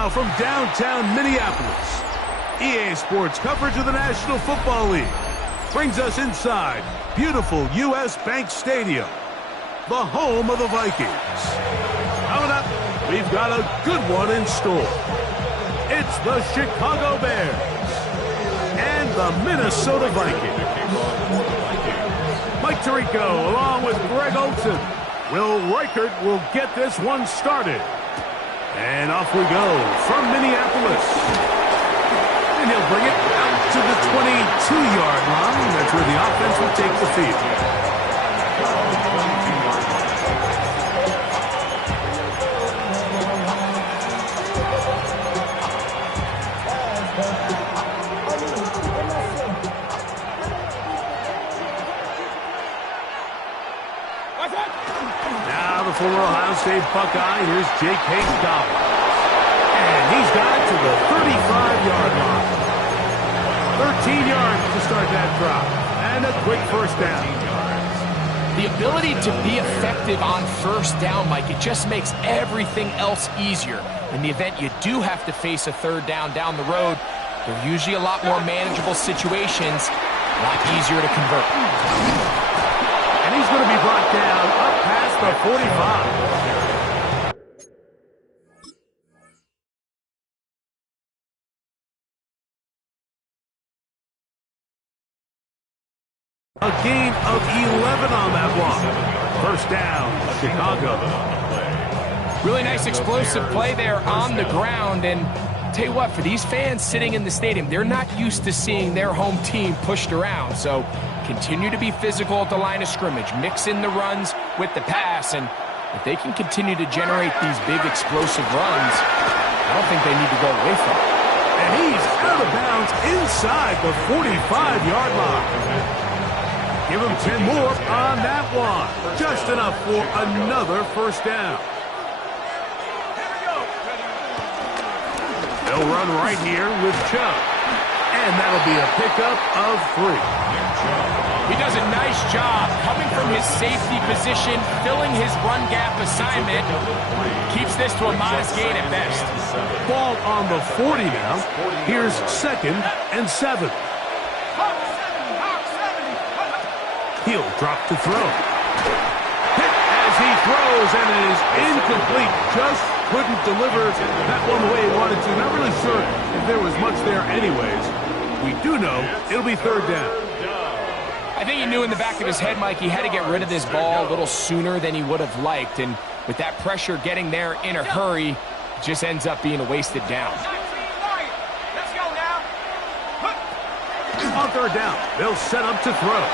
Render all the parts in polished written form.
Now from downtown Minneapolis, EA Sports coverage of the National Football League brings us inside beautiful U.S. Bank Stadium, the home of the Vikings. Coming up, we've got a good one in store. It's the Chicago Bears and the Minnesota Vikings. Mike Tirico along with Greg Olson. Will Reichert will get this one started. And off we go from Minneapolis. And he'll bring it out to the 22-yard line. That's where the offense will take the field. Now the former Ohio State Buckeye, here's J.K. Dobbins. And he's got it to the 35-yard line. 13 yards to start that drop. And a quick first down. The ability to be effective on first down, Mike, it just makes everything else easier. In the event you do have to face a third down the road, they're usually a lot more manageable situations, a lot easier to convert. And he's going to be brought down up past the 45. A gain of 11 on that one. First down, Chicago. Really nice explosive play there on the ground. And tell you what, for these fans sitting in the stadium, they're not used to seeing their home team pushed around. So continue to be physical at the line of scrimmage. Mix in the runs with the pass. And if they can continue to generate these big explosive runs, I don't think they need to go away from it. And he's out of bounds inside the 45-yard line. Give him 10 more on that one. Just enough for another first down. They'll run right here with Chubb. And that'll be a pickup of 3. He does a nice job coming from his safety position, filling his run gap assignment. Keeps this to a modest gain at best. Ball on the 40 now. Here's 2nd and 7. He'll drop to throw. Hit as he throws, and it is incomplete. Just couldn't deliver that one the way he wanted to. Not really sure if there was much there anyways. We do know it'll be third down. I think he knew in the back of his head, Mike, he had to get rid of this ball a little sooner than he would have liked. And with that pressure getting there in a hurry, it just ends up being a wasted down. On third down, they'll set up to throw.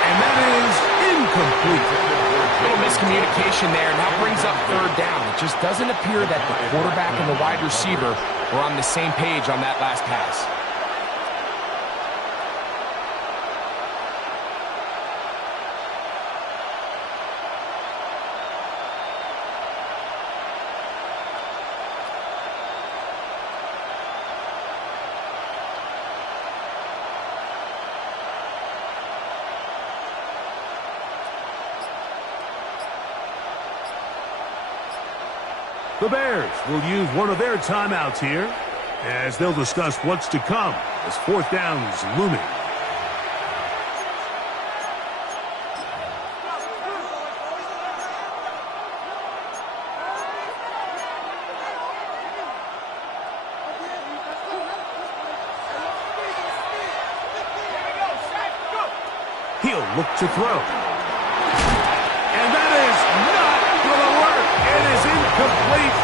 And that is incomplete. A little miscommunication there, and that brings up third down. It just doesn't appear that the quarterback and the wide receiver were on the same page on that last pass. The Bears will use one of their timeouts here as they'll discuss what's to come as fourth down is looming. He'll look to throw. And that is not going to work. It is incomplete.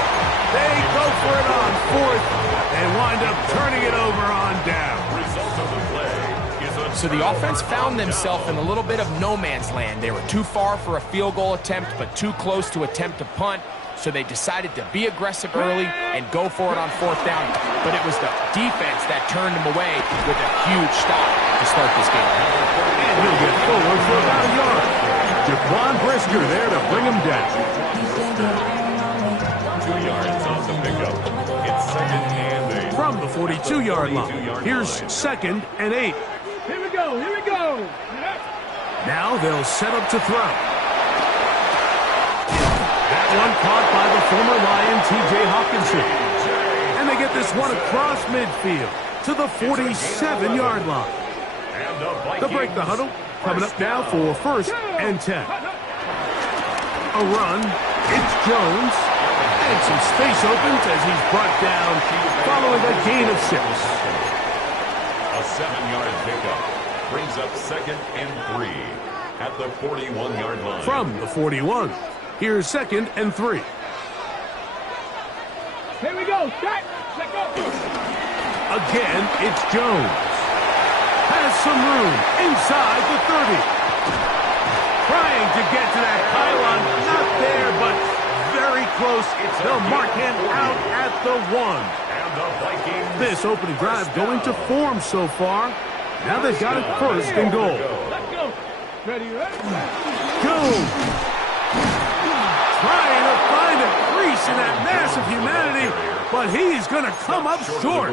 They go for it on fourth and wind up turning it over on down. So the offense found themselves in a little bit of no man's land. They were too far for a field goal attempt, but too close to attempt a punt. So they decided to be aggressive early and go for it on fourth down. But it was the defense that turned them away with a huge stop to start this game. And he'll get forward for about a yard. Jaquan Brisker there to bring him down. 2 yards off the pickup. It's 2nd and 8. From the 42-yard line, here's 2nd and 8. Here we go, here we go. Now they'll set up to throw. That one caught by the former Lion, T.J. Hawkinson. They get this one across midfield to the 47-yard line. They'll break the huddle. Coming up now for 1st and 10. A run. It's Jones. And some space opens as he's brought down following a gain of 6. A 7-yard pickup brings up 2nd and 3 at the 41-yard line. From the 41, here's 2nd and 3. Here we go. Set go. Again, it's Jones. Has some room inside the 30. Trying to get to that pylon. Not there, but very close. They'll mark him out at the 1. This opening drive going to form so far. Now they've got it 1st and goal. Let's go. Ready, ready. Jones. Trying to find a crease in that mass of humanity, but he's going to come up short.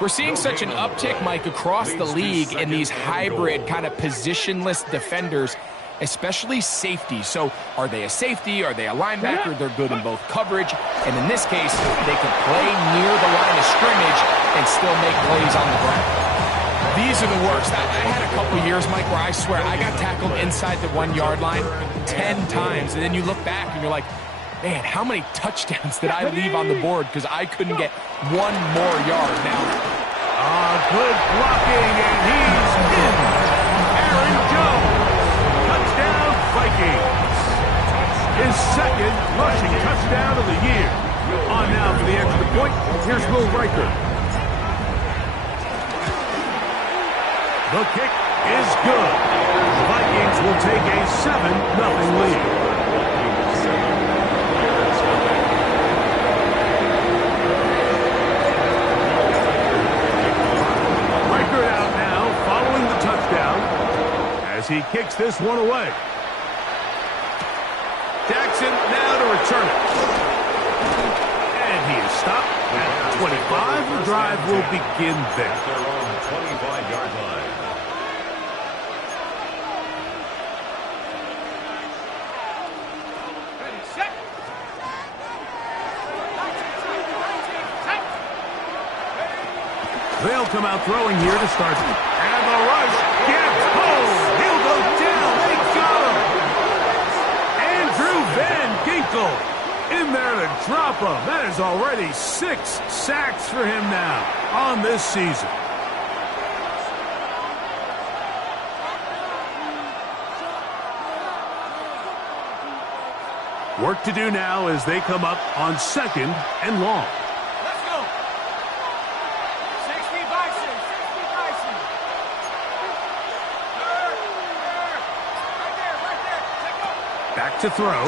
We're seeing such an uptick, Mike, across the league in these hybrid kind of positionless defenders, especially safety. So are they a safety? Are they a linebacker? They're good in both coverage. And in this case, they can play near the line of scrimmage and still make plays on the ground. These are the worst. I had a couple years, Mike, where I swear I got tackled inside the 1-yard line 10 times. And then you look back and you're like, man, how many touchdowns did I leave on the board because I couldn't get one more yard? Now, good blocking, and he's in. Aaron Jones. Touchdown, Vikings. His 2nd rushing touchdown of the year. On now for the extra point. Here's Will Riker. The kick is good. The Vikings will take a 7-0 lead. As he kicks this one away. Jackson now to return it. And he is stopped at 25. The drive will begin there. They're on the 25-yard line. Ready, set. They'll come out throwing here to start. And the rush gets home. He'll go down. They got him. Andrew Van Ginkel in there to drop him. That is already 6 sacks for him now on this season. Work to do now as they come up on 2nd and long. Let's go. 60 Bison. 60 Bison. Right there. Take go. Back to throw.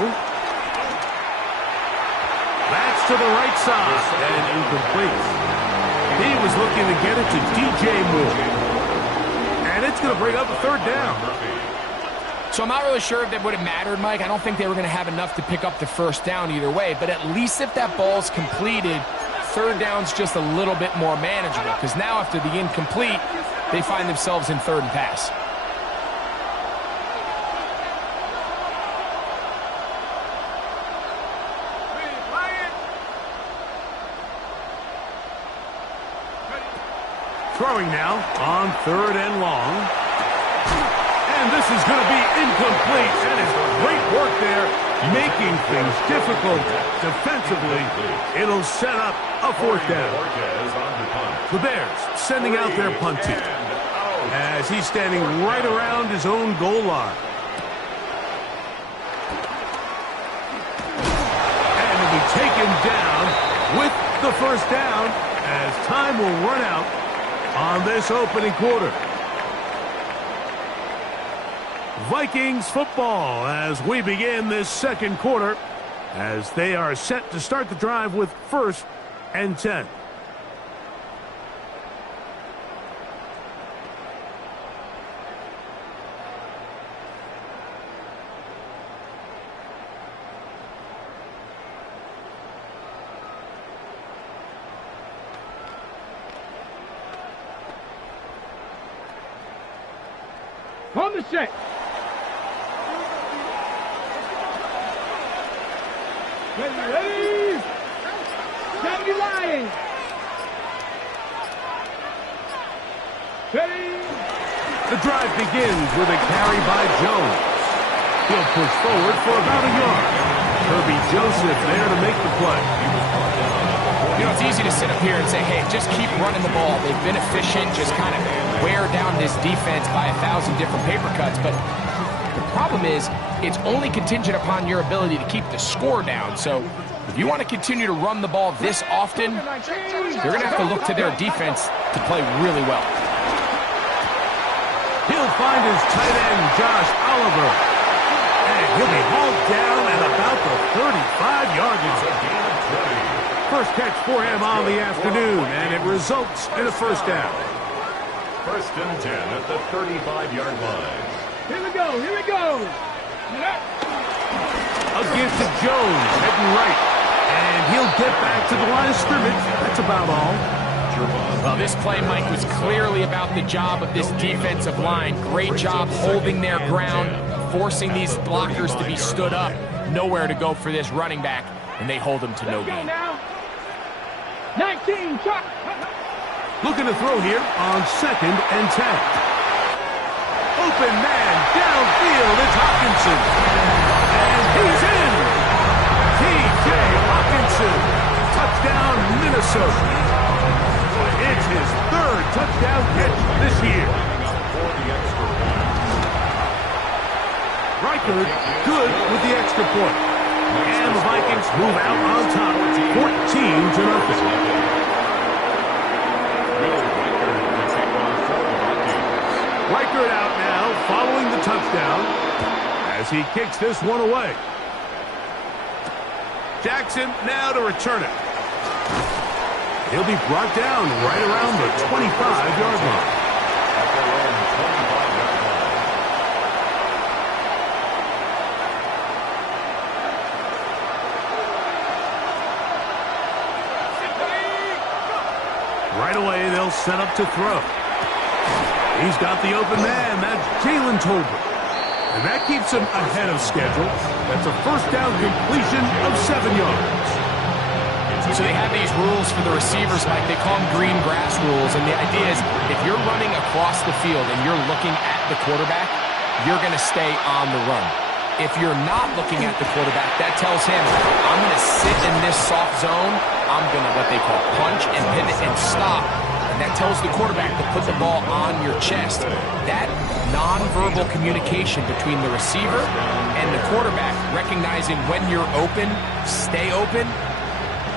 That's to the right side and incomplete. He was looking to get it to DJ Moore. And it's going to bring up a 3rd down. so I'm not really sure if that would have mattered, Mike. I don't think they were going to have enough to pick up the 1st down either way. But at least if that ball's completed, 3rd down's just a little bit more manageable. Because now after the incomplete, they find themselves in 3rd and pass. Throwing now on 3rd and long. And this is going to be incomplete. That is great work there, making things difficult defensively. It'll set up a 4th down. The Bears sending out their punt team as he's standing right around his own goal line. And he'll be taken down with the 1st down as time will run out on this opening quarter. Vikings football as we begin this 2nd quarter as they are set to start the drive with 1st and 10. On the set. Ready. 70 Lions. in. Ready? The drive begins with a carry by Jones. He'll push forward for about a yard. Kirby Joseph there to make the play. You know, it's easy to sit up here and say, hey, just keep running the ball. They've been efficient, just kind of wear down this defense by 1,000 different paper cuts. But the problem is, it's only contingent upon your ability to keep the score down. So if you want to continue to run the ball this often, you're going to have to look to their defense to play really well. He'll find his tight end, Josh Oliver. And he'll be hauled down at about the 35-yard line. First catch for him on the afternoon, and it results in a first down. First and 10 at the 35-yard line. Here we go. Here we go. A give to Jones, heading right. And he'll get back to the line of scrimmage. That's about all. Well, this play, Mike, was clearly about the job of this defensive line. Great job holding their ground, forcing these blockers to be stood up. Nowhere to go for this running back, and they hold him to no gain. 19, shot. Looking to throw here on 2nd and 10. Open man downfield. It's Hawkinson. And he's in. T.J. Hawkinson. Touchdown, Minnesota. It's his 3rd touchdown catch this year. Reichard good with the extra point. And the Vikings move out on top, 14-0. Reichard out now, following the touchdown, as he kicks this one away. Jackson now to return it. He'll be brought down right around the 25-yard line. At their own 25-yard line. Right away, they'll set up to throw. He's got the open man. That's Jalen Tolbert. And that keeps him ahead of schedule. That's a first down completion of 7 yards. So they have these rules for the receivers, Mike. They call them green grass rules. And the idea is if you're running across the field and you're looking at the quarterback, you're going to stay on the run. If you're not looking at the quarterback, that tells him, I'm going to sit in this soft zone. I'm going to what they call punch and pivot and stop. And that tells the quarterback to put the ball on your chest. That nonverbal communication between the receiver and the quarterback, recognizing when you're open, stay open,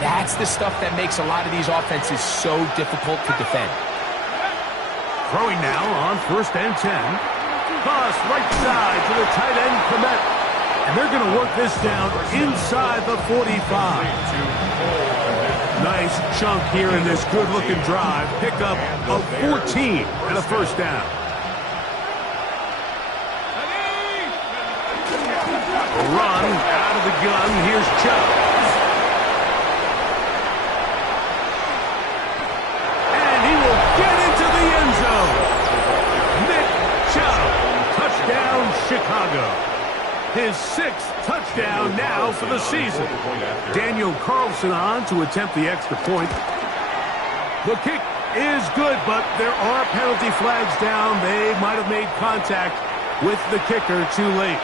that's the stuff that makes a lot of these offenses so difficult to defend. Throwing now on 1st and 10. Toss right side to the tight end, Komet. And they're going to work this down inside the 45. Nice chunk here in this good-looking drive. Pickup of 14 and a first down. A run out of the gun. Here's Chubb. And he will get into the end zone. Nick Chubb. Touchdown, Chicago. His 6th touchdown now for the season. Daniel Carlson on to attempt the extra point. The kick is good, but there are penalty flags down. They might have made contact with the kicker too late.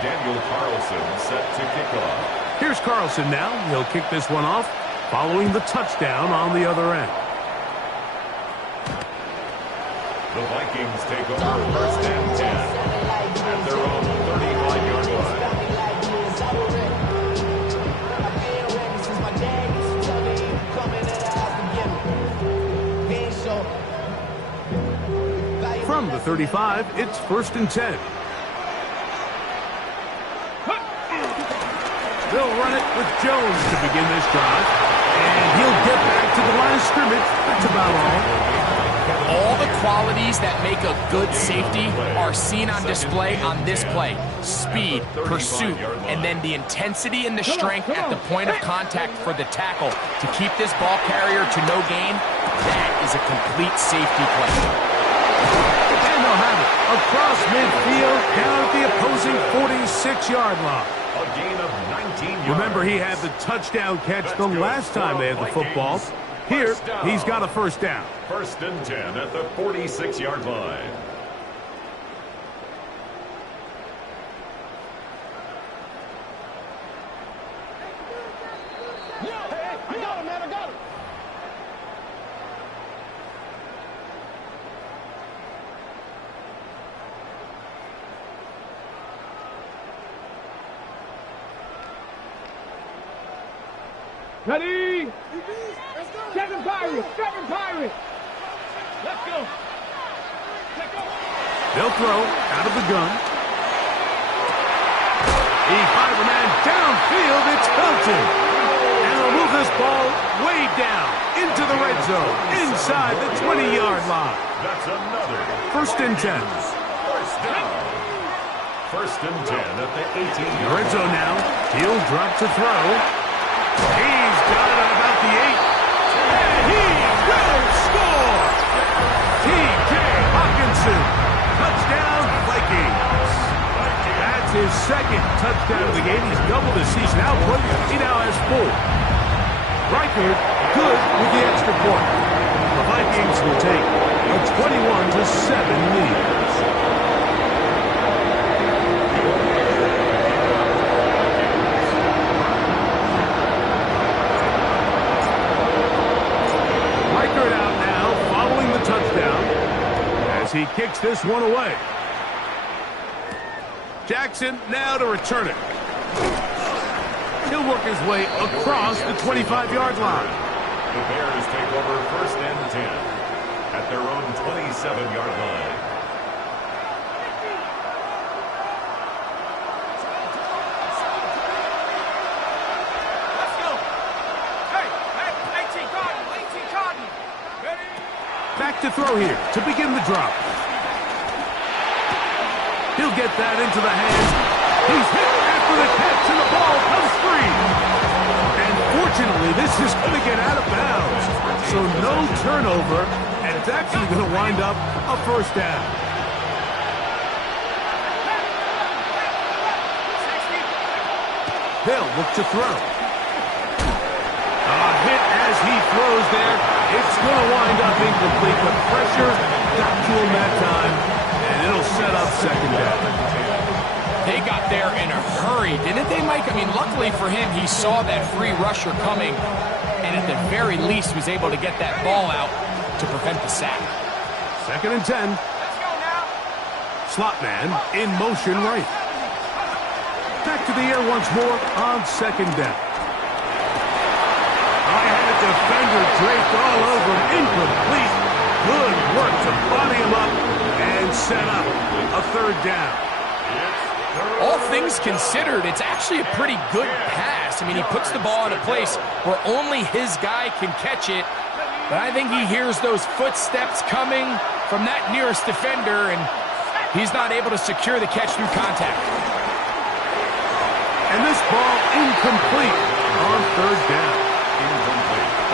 Daniel Carlson set to kick off. Here's Carlson now. He'll kick this one off following the touchdown on the other end. The Vikings take over 1st and 10 at their own 35-yard line. From the 35, it's 1st and 10. They'll run it with Jones to begin this drive. And he'll get back to the line of scrimmage. That's about all. All the qualities that make a good safety are seen on display on this play. Speed, pursuit, and then the intensity and the strength at the point of contact for the tackle to keep this ball carrier to no gain. That is a complete safety play. And they'll have it across midfield down at the opposing 46-yard line. A gain of 19 yards. Remember, he had the touchdown catch the last time they had the football. Here, he's got a first down. First and 10 at the 46-yard line. Ready? Second pirate. Second pirate. Let's go. Let's go. They'll throw out of the gun. He finds a man downfield. It's Hilton. And they'll move this ball way down into the red zone, inside the 20-yard line. That's another. First and 10. First down. First and 10 at the 18-yard Red zone now. He'll drop to throw. He's got it about the 8. And he will score! T.J. Hawkinson. Touchdown, Vikings. That's his second touchdown of the game. He's doubled his season output. He now has 4. Reichard good with the extra point. The Vikings will take a 21-7 lead. He kicks this one away. Jackson now to return it. He'll work his way across the 25-yard line. The Bears take over first and 10 at their own 27-yard line. Let's go. Hey, 18 Cotton. Ready? Back to throw here to begin the drop. He'll get that into the hands. He's hit after the catch, and the ball comes free. And fortunately, this is going to get out of bounds. So no turnover, and it's actually going to wind up a first down. They'll look to throw. A hit as he throws there. It's going to wind up incomplete. The pressure got to him that time, and it'll set up second down. They got there in a hurry, didn't they, Mike? I mean, luckily for him, he saw that free rusher coming, and at the very least was able to get that ball out to prevent the sack. Second and 10. Let's go now. Slot man in motion right. Back to the air once more on second down. I had a defender draped all over him. Incomplete. Good work to body him up and set up a third down. All things considered, it's actually a pretty good pass. I mean, he puts the ball in a place where only his guy can catch it. But I think he hears those footsteps coming from that nearest defender, and he's not able to secure the catch through contact. And this ball incomplete on third down.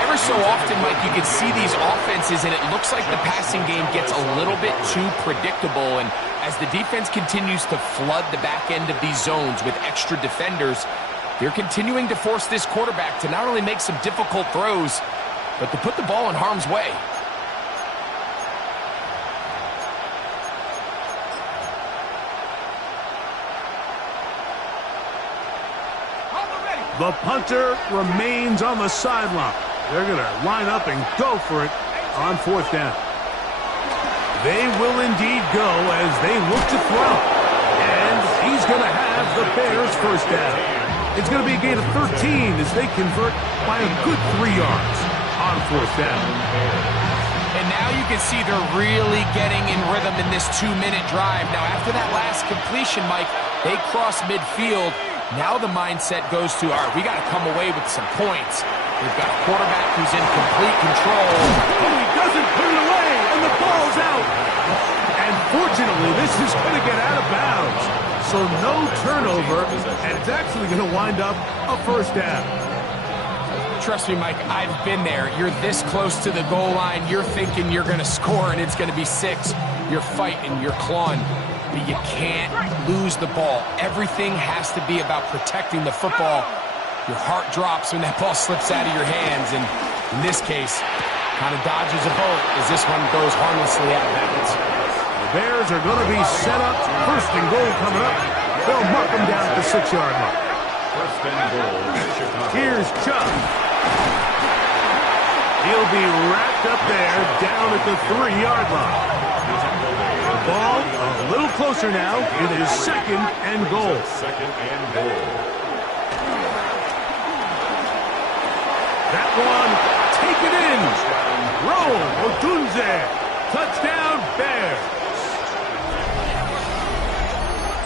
Ever so often, Mike, you can see these offenses, and it looks like the passing game gets a little bit too predictable. And as the defense continues to flood the back end of these zones with extra defenders, they're continuing to force this quarterback to not only make some difficult throws, but to put the ball in harm's way. The punter remains on the sideline. They're going to line up and go for it on fourth down. They will indeed go as they look to throw. And he's going to have the Bears first down. It's going to be a gain of 13 as they convert by a good 3 yards on fourth down. And now you can see they're really getting in rhythm in this 2-minute drive. Now, after that last completion, Mike, they cross midfield. Now the mindset goes to, all right, we got to come away with some points. We've got a quarterback who's in complete control. Oh, he doesn't put it away, and the ball's out. And fortunately, this is going to get out of bounds. So no turnover, and it's actually going to wind up a first down. Trust me, Mike, I've been there. You're this close to the goal line. You're thinking you're going to score, and it's going to be 6. You're fighting, you're clawing. but you can't lose the ball. Everything has to be about protecting the football. Your heart drops when that ball slips out of your hands, and in this case, kind of dodges a bullet as this one goes harmlessly out of bounds. The Bears are going to be set up. First and goal coming up. They'll mark them down at the 6-yard line. First and goal, Chicago. Here's Chubb. He'll be wrapped up there down at the 3-yard line. The ball a little closer now. It is second and goal. Second and goal. That one taken in. Roll, Odunze. Touchdown, Bears.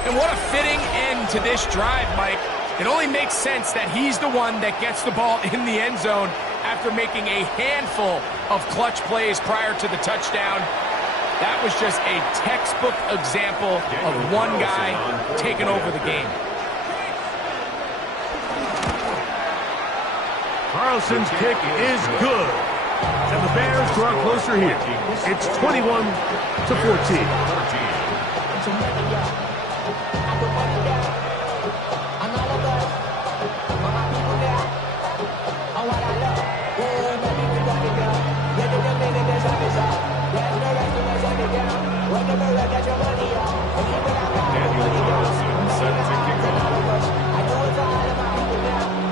And what a fitting end to this drive, Mike. It only makes sense that he's the one that gets the ball in the end zone after making a handful of clutch plays prior to the touchdown. That was just a textbook example of one guy taking over the game. Carlson's kick is good. And the Bears draw closer here. It's 21-14.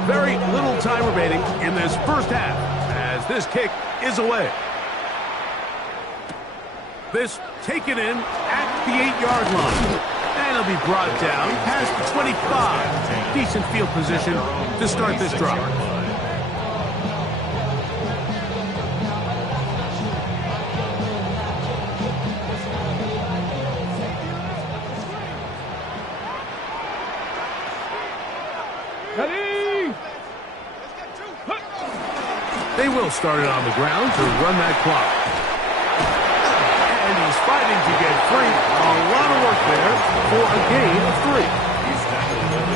Very little time remaining in this first half as this kick is away. This taken in at the 8-yard line. And it'll be brought down past the 25. Decent field position to start this drive. They will start it on the ground to run that clock. And he's fighting to get free. A lot of work there for a gain of 3.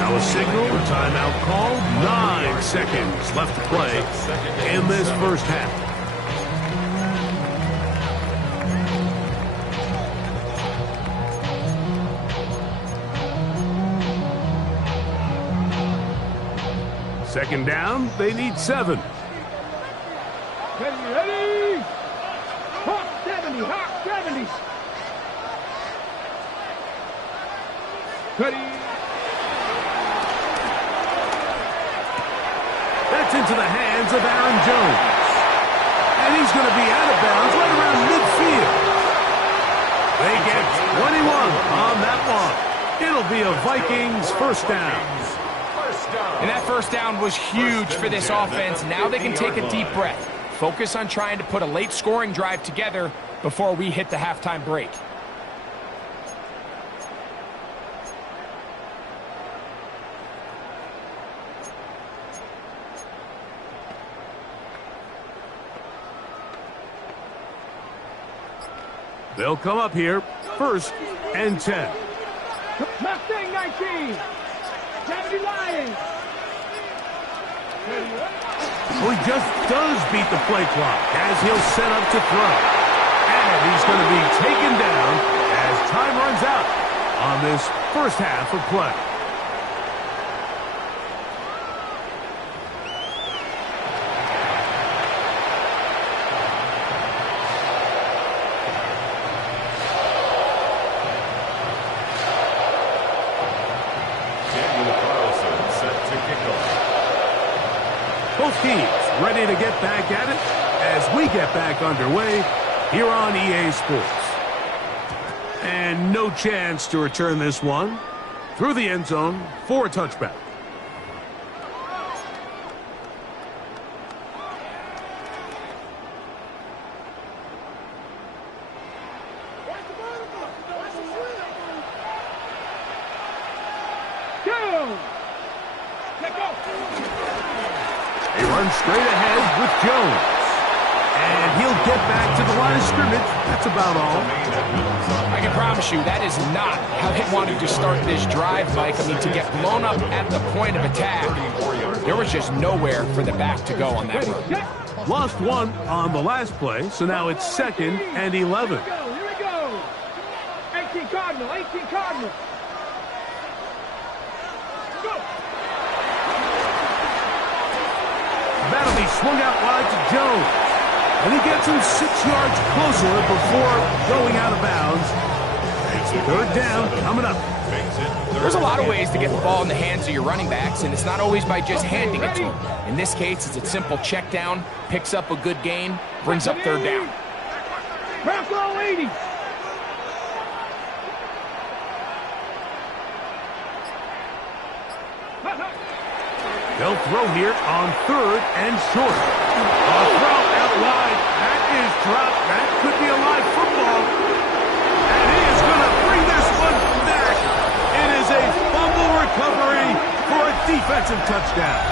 Now a signal, a timeout call. 9 seconds left to play in this first half. Second down, they need 7. Ready! Hawk 70, Hawk 70. Ready. That's into the hands of Aaron Jones. And he's going to be out of bounds right around midfield. They get 21 on that one. It'll be a Vikings first down. And that first down was huge for this offense. Now they can take a deep breath. Focus on trying to put a late scoring drive together before we hit the halftime break. They'll come up here, first and 10. Mustang 19. 70 Lions. Well, he just does beat the play clock as he'll set up to throw. And he's going to be taken down as time runs out on this first half of play. Both teams ready to get back at it as we get back underway here on EA Sports. And no chance to return this one through the end zone for a touchback. They run straight ahead with Jones. And he'll get back to the line of scrimmage. That's about all. I can promise you that is not how they wanted to start this drive, Mike. I mean, to get blown up at the point of attack, there was just nowhere for the back to go on that run. Lost one on the last play, so now it's 2nd and 11. Here we go. 18 Cardinals. Cardinal, 18 Cardinal. Go. That'll be swung out wide to Jones. And he gets him 6 yards closer before going out of bounds. Third down coming up. There's a lot of ways to get the ball in the hands of your running backs, and it's not always by just handing it to them. In this case, it's a simple check down, picks up a good gain, brings up third down. Bronco 80. They'll throw here on third and short. A throw out wide. That is dropped. That could be a live football. And he is going to bring this one back. It is a fumble recovery for a defensive touchdown.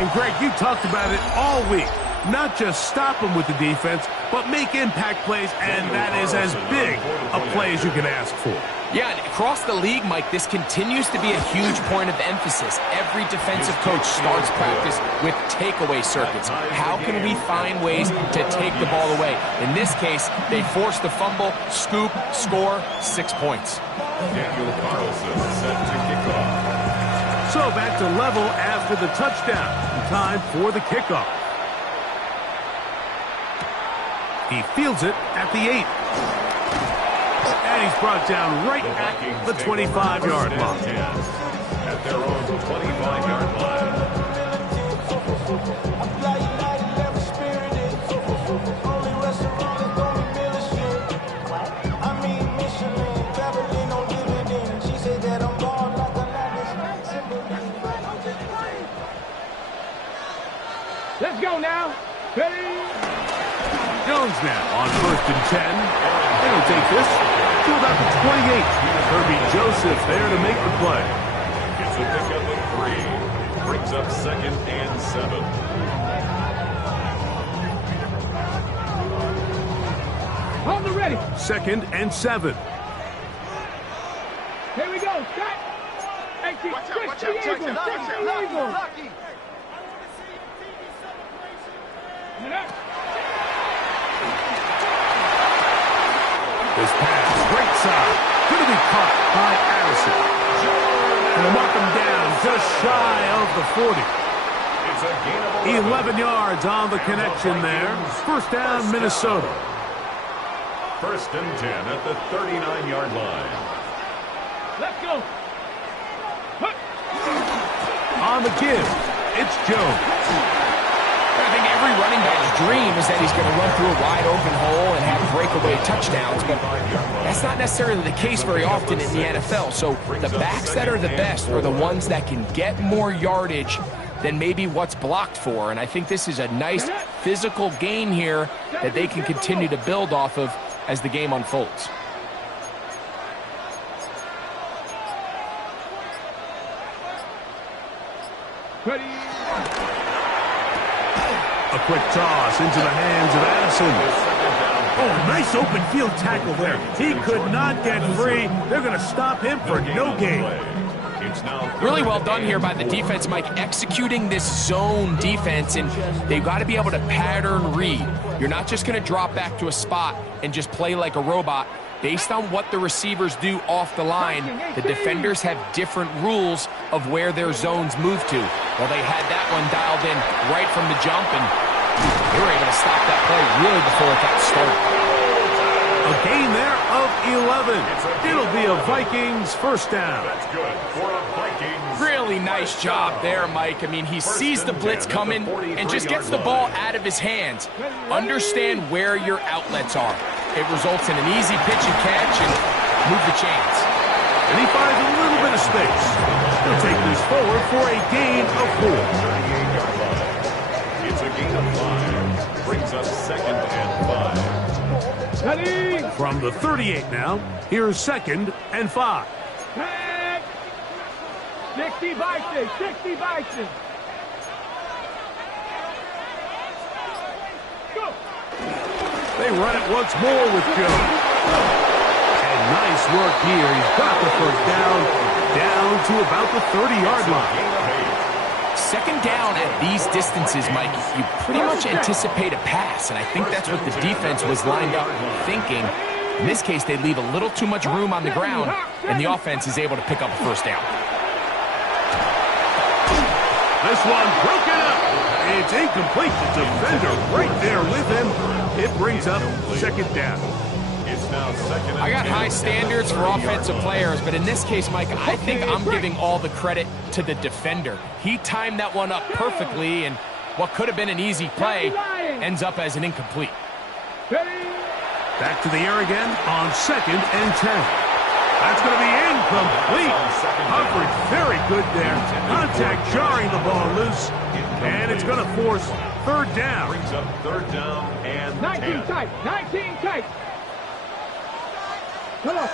And Greg, you talked about it all week. Not just stop them with the defense, but make impact plays, and that is as big a play as you can ask for. Yeah, and across the league, Mike, this continues to be a huge point of emphasis. Every defensive coach starts practice with takeaway circuits. How can we find ways to take the ball away? In this case, they forced the fumble, scoop, score, 6 points. Daniel Carlson set to kick off. So back to level after the touchdown. Time for the kickoff. He fields it at the 8. And he's brought down right at the 25-yard line. At their own 25-yard line. Let's go now. Ready? Jones now on 1st and 10. They'll take this to about the 28. Herbie Joseph there to make the play. It's a pickup of 3. Brings up 2nd and 7. On the ready. 2nd and 7. Here we go. Set. 18. Watch out, 60 watch out, Eagles. 60 Eagles. Lucky. And up. This pass, great side. Going to be caught by Addison. And they'll mark him down just shy of the 40. It's a gain of 11 yards on the connection there. First down, Minnesota. 1st and 10 at the 39-yard line. Let's go. On the give, it's Jones. I think every running back's dream is that he's going to run through a wide open hole and have breakaway touchdowns, but that's not necessarily the case very often in the NFL. So the backs that are the best are the ones that can get more yardage than maybe what's blocked for. And I think this is a nice physical gain here that they can continue to build off of as the game unfolds. Ready. A quick toss into the hands of Addison. Oh, nice open field tackle there. He could not get free. They're going to stop him for no gain. Really well done here by the defense, Mike, executing this zone defense, and they've got to be able to pattern read. You're not just going to drop back to a spot and just play like a robot. Based on what the receivers do off the line, the defenders have different rules of where their zones move to. Well, they had that one dialed in right from the jump, and they were able to stop that play really before it got started. A gain there of 11. It'll be a Vikings first down. That's good for a Vikings. Really nice job there, Mike. I mean, he sees the blitz coming and just gets the ball out of his hands. Understand where your outlets are. It results in an easy pitch and catch and move the chains. And he finds a little bit of space. He'll take this forward for a gain of 4. 38-yard line. It's a gain of 5. Brings up 2nd and 5. Ready. From the 38 now, here's 2nd and 5. 60 Vikings. 60 Vikings. Go. They run it once more with Jones. And nice work here. He's got the first down to about the 30-yard line. 2nd down at these distances, Mike, you pretty much anticipate a pass, and I think that's what the defense was lined up thinking. In this case, they leave a little too much room on the ground, and the offense is able to pick up a first down. This one broken up. It's incomplete. The defender right there with him. It brings up second down. It's now second and I got 10 high standards for offensive players, but in this case, Mike, I think I'm giving all the credit to the defender. He timed that one up perfectly, and what could have been an easy play ends up as an incomplete. Back to the air again on second and 10. That's going to be incomplete. Coverage very good there. Contact jarring the ball loose, and it's going to force third down. Brings up third down and 19 10. tight. 19 tight. Come on.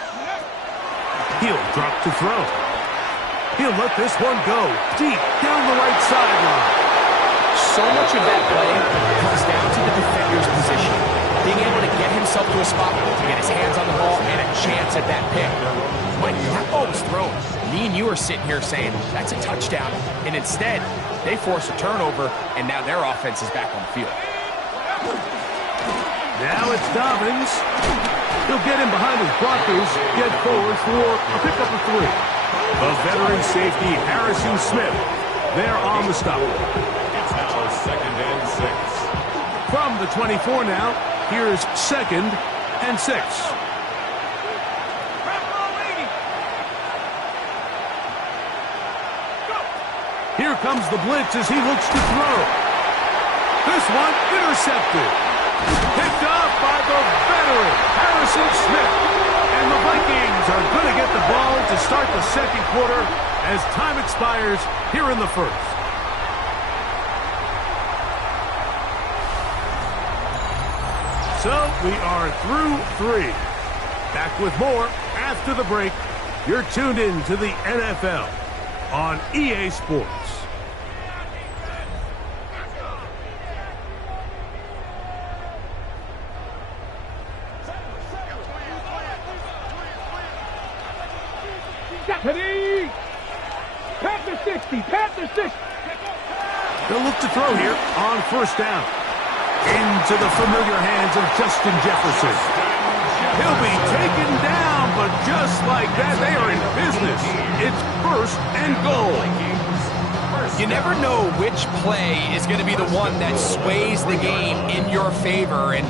He'll drop to throw. He'll let this one go deep down the right sideline. So much of that play comes down to the defender's position. Being able to get himself to a spot to get his hands on the ball and a chance at that pick. Mike, that ball was thrown. Me and you are sitting here saying, that's a touchdown. And instead, they force a turnover, and now their offense is back on the field. Now it's Dobbins. He'll get in behind his blockers, get forward for a pickup of 3. The veteran safety, Harrison Smith, there on the stop. It's now second and 6. From the 24 now, here's second and 6. Here comes the blitz as he looks to throw. This one intercepted. Picked off by the veteran, Harrison Smith. And the Vikings are going to get the ball to start the second quarter as time expires here in the first. So we are through 3. Back with more after the break. You're tuned in to the NFL on EA Sports. Stephanie! Panther 60! Panther 60! They'll look to throw here on first down. Into the familiar hands of Justin Jefferson. He'll be taken down, but just like that, they are in business. It's first and goal. You never know which play is going to be the one that sways the game in your favor, and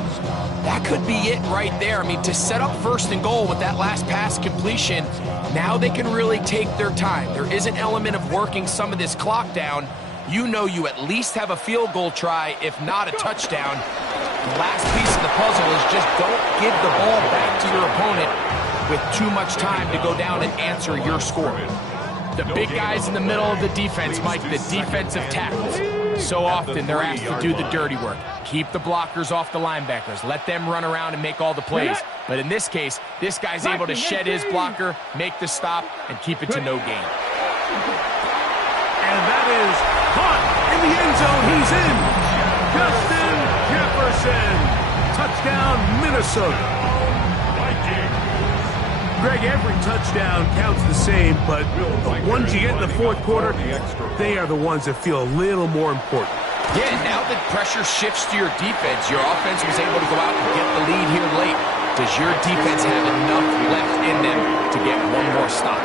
that could be it right there. I mean, to set up first and goal with that last pass completion, now they can really take their time. There is an element of working some of this clock down. You know you at least have a field goal try, if not a touchdown. The last piece of the puzzle is just don't give the ball back to your opponent with too much time to go down and answer your score. The big guys in the middle of the defense, Mike, the defensive tackles, so often they're asked to do the dirty work. Keep the blockers off the linebackers. Let them run around and make all the plays. But in this case, this guy's able to shed his blocker, make the stop, and keep it to no gain. And that is caught in the end zone. He's in. Justin Jefferson. Touchdown, Minnesota. Greg, every touchdown counts the same, but the ones you get in the fourth quarter, they are the ones that feel a little more important. Yeah, now that pressure shifts to your defense, your offense was able to go out and get the lead here late. Does your defense have enough left in them to get one more stop?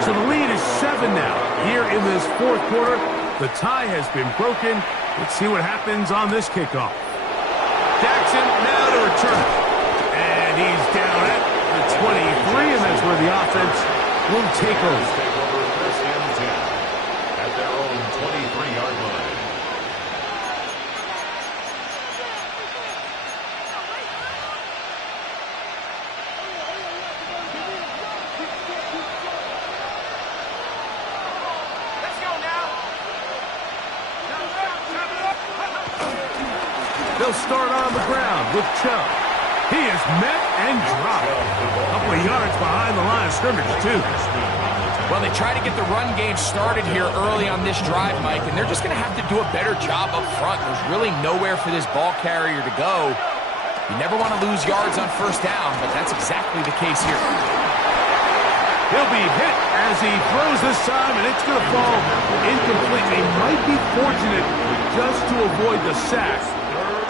So the lead is 7 now. Here in this fourth quarter, the tie has been broken. Let's see what happens on this kickoff. Jackson now to return. And he's down at the 23, and that's where the offense will take over. First and 10 at their own 23-yard line. They'll start on the ground with Chubb. He is met and dropped. A couple of yards behind the line of scrimmage, too. Well, they try to get the run game started here early on this drive, Mike, and they're just going to have to do a better job up front. There's really nowhere for this ball carrier to go. You never want to lose yards on first down, but that's exactly the case here. He'll be hit as he throws this time, and it's going to fall incomplete. They might be fortunate just to avoid the sack,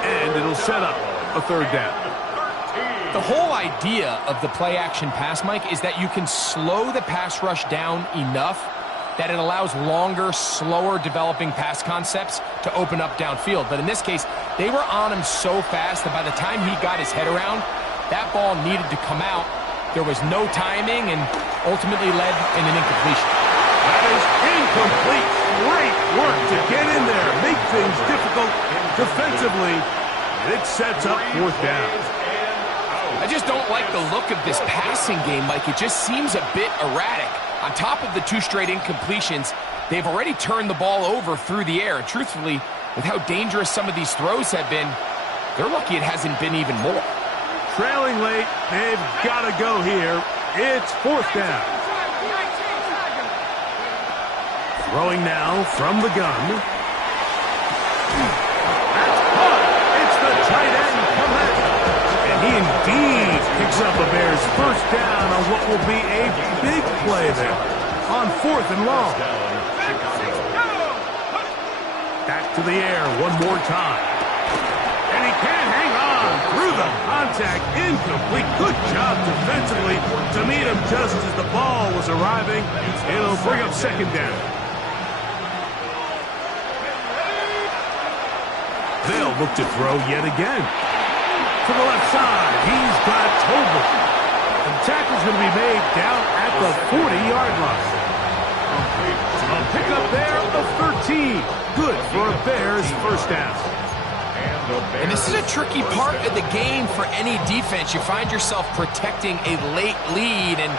and it'll set up a third down. The whole idea of the play-action pass, Mike, is that you can slow the pass rush down enough that it allows longer, slower developing pass concepts to open up downfield. But in this case, they were on him so fast that by the time he got his head around, that ball needed to come out. There was no timing and ultimately led in an incompletion. That is incomplete. Great work to get in there, make things difficult defensively, and it sets up fourth down. I just don't like the look of this passing game, Mike. It just seems a bit erratic. On top of the 2 straight incompletions, they've already turned the ball over through the air. And truthfully, with how dangerous some of these throws have been, they're lucky it hasn't been even more. Trailing late, they've got to go here. It's fourth down. Throwing now from the gun. That's caught. It's the tight end, Komet. And he indeed picks up a Bears first down on what will be a big play there on 4th and long. Back to the air one more time. And he can't hang on through the contact. Incomplete. Good job defensively to meet him just as the ball was arriving. It'll bring up second down. They'll look to throw yet again. To the left side, he's got Tolbert. The tackle's going to be made down at the 40-yard line. A pickup there of 13. Good for a Bears first down. And this is a tricky part of the game for any defense. You find yourself protecting a late lead, and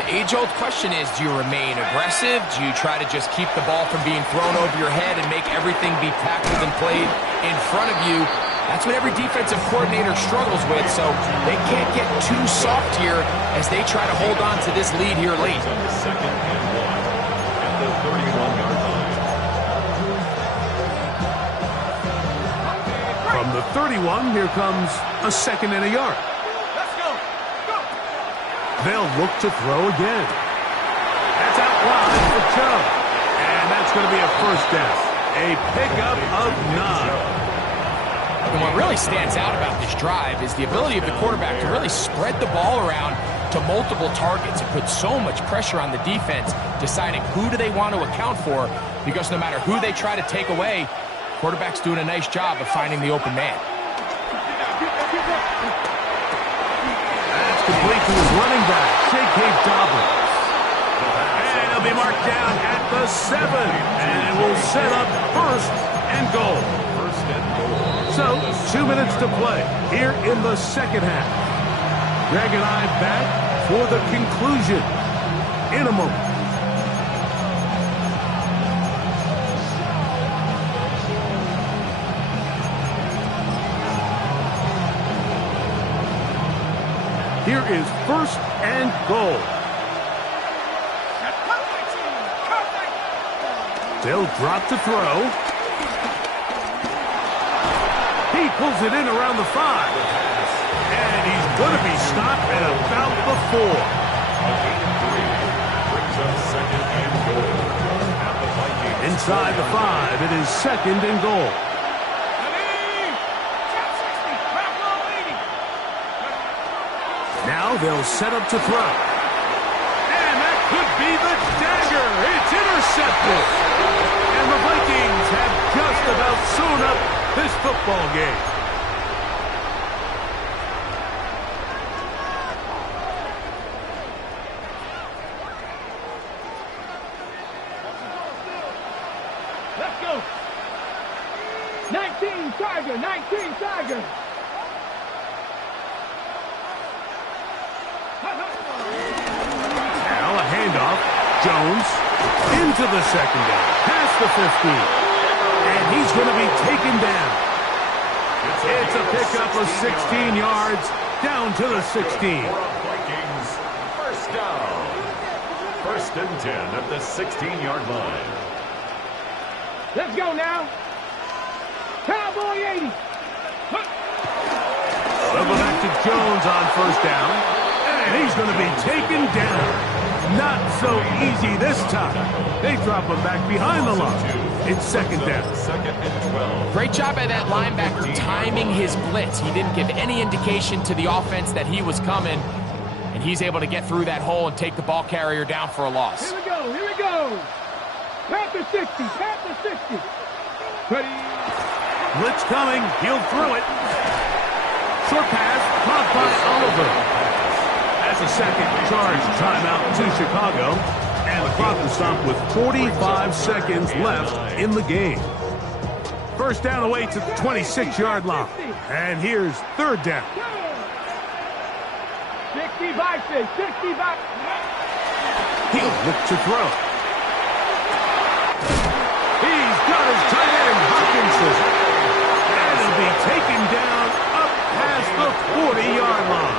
the age-old question is, do you remain aggressive? Do you try to just keep the ball from being thrown over your head and make everything be tackled and played in front of you? That's what every defensive coordinator struggles with, so they can't get too soft here as they try to hold on to this lead here late. Second and 1 at the 31-yard line. From the 31, here comes a second and a yard. Let's go. Go. They'll look to throw again. That's out wide for Chubb. And that's going to be a first down. A pickup of 9. And what really stands out about this drive is the ability of the quarterback to really spread the ball around to multiple targets. It puts so much pressure on the defense, deciding who do they want to account for, because no matter who they try to take away, quarterback's doing a nice job of finding the open man. That's complete to his running back, J.K. Dobbins. And he'll be marked down at the 7. And it will set up first and goal. So, 2 minutes to play here in the second half. Greg and I back for the conclusion in a moment. Here is first and goal. They'll drop to throw. He pulls it in around the 5. And he's going to be stopped at about the 4. Brings up second and goal at the Vikings. Inside the 5, it is second and goal. Now they'll set up to throw. And that could be the dagger. It's intercepted. And the Vikings have just about sewn up this football game. Let's go. 19 Tiger, 19 Tiger. Now a handoff. Jones into the secondary. Past the 15. And he's going to be taken down. It's a pickup of 16 yards down to the 16. Vikings first down. First and 10 at the 16-yard line. Let's go now. Cowboy 80. They'll go back to Jones on first down. And he's going to be taken down. Not so easy this time. They drop him back behind the line. It's second down. Second and 12. Great job by that linebacker timing his blitz. He didn't give any indication to the offense that he was coming, and he's able to get through that hole and take the ball carrier down for a loss. Here we go, here we go. Panther 60, Panther 60. Ready. Blitz coming. He'll throw it. Short pass caught by Oliver. That's a second charge timeout to Chicago. And the clock will stop with 45 seconds left in the game. First down away to the 26-yard line. And here's third down. 60 Vikings, 60 Vikings. He'll look to throw. He's got his tight end, Hopkinson. And he'll be taken down up past the 40-yard line.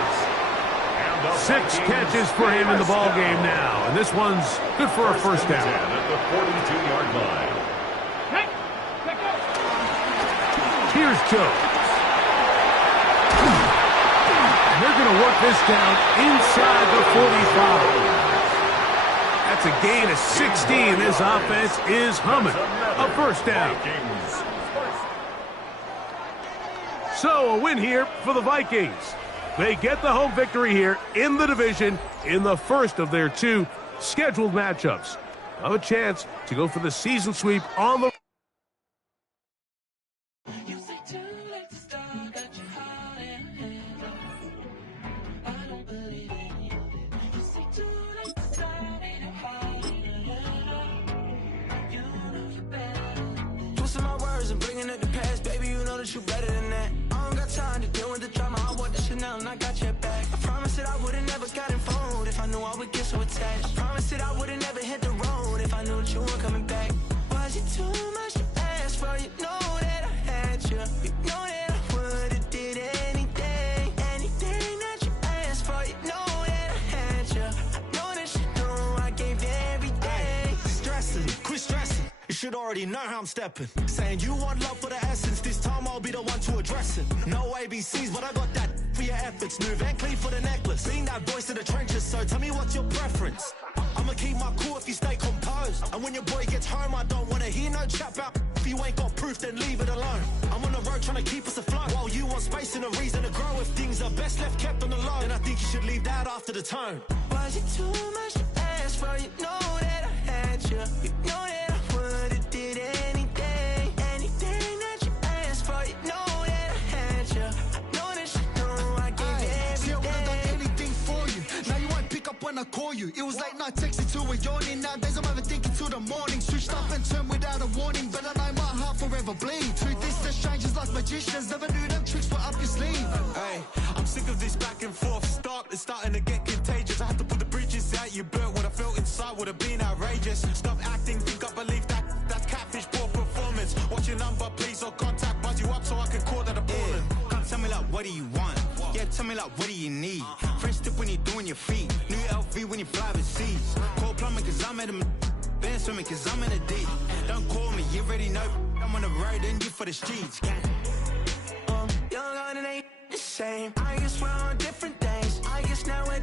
6 catches for him in the ball game now. And this one's good for a first down. At the 42-yard line. Here's Jones. And they're going to work this down inside the 45. That's a gain of 16. This offense is humming. A first down. So a win here for the Vikings. They get the home victory here in the division in the first of their 2 scheduled matchups. Have a chance to go for the season sweep on the... Twisting my words and bringing it to pass, baby, you know that you better than that. I don't got time to deal with the drama, I want the Chanel and I got your back. I promised that I would've never gotten phoned if I knew I would get so attached. I promised that I would've never hit the road if I knew that you weren't coming back. Was it too much to ask for? You know that I had you. You know that I would've did anything, anything that you asked for. You know that I had you. I know that you know I gave everything. Stressing, quit stressing. You should already know how I'm stepping. Saying you want love for the essence. This time I'll be the one to address it. No ABCs, but I got that for your efforts. Move and clean for the necklace. Being that voice in the trenches, so tell me what's your preference. I'ma keep my cool if you stay composed. And when your boy gets home, I don't wanna hear no chat about. If you ain't got proof, then leave it alone. I'm on the road trying to keep us afloat. While you want space and a reason to grow. If things are best left kept on the low, then I think you should leave that after the tone. Was it too much to ask for? You know that I had you. You know that I would've did anything, anything that you asked for. You know that I had you. I know that you know I gave everything. See, I would've done anything for you. Now you won't pick up when I call you. It was late night texting till we're yawning. Nowadays I'm overthinking till the morning. Switched up and turned without a warning, but I know my heart forever bleed. Truth is that strangers like magicians. Never knew them tricks were up your sleeve. Hey, I'm sick of this back and forth. It's starting to get contagious. I had to put the bridges out you built. What I felt inside would have been outrageous. Stop acting, think I believe that. That's catfish, poor performance. What's your number, please, or contact. Buzz you up so I can call that appalling. Come tell me like, what do you want? Yeah, tell me like, what do you need? French tip when you're doing your feet. New LV when you fly overseas. Call plumbing cause I'm at a... Been swimming cause I'm in a deep. Don't call me, you already know. I'm on the road and you for the streets. Young and ain't the same. I guess we're on different days. I guess now we're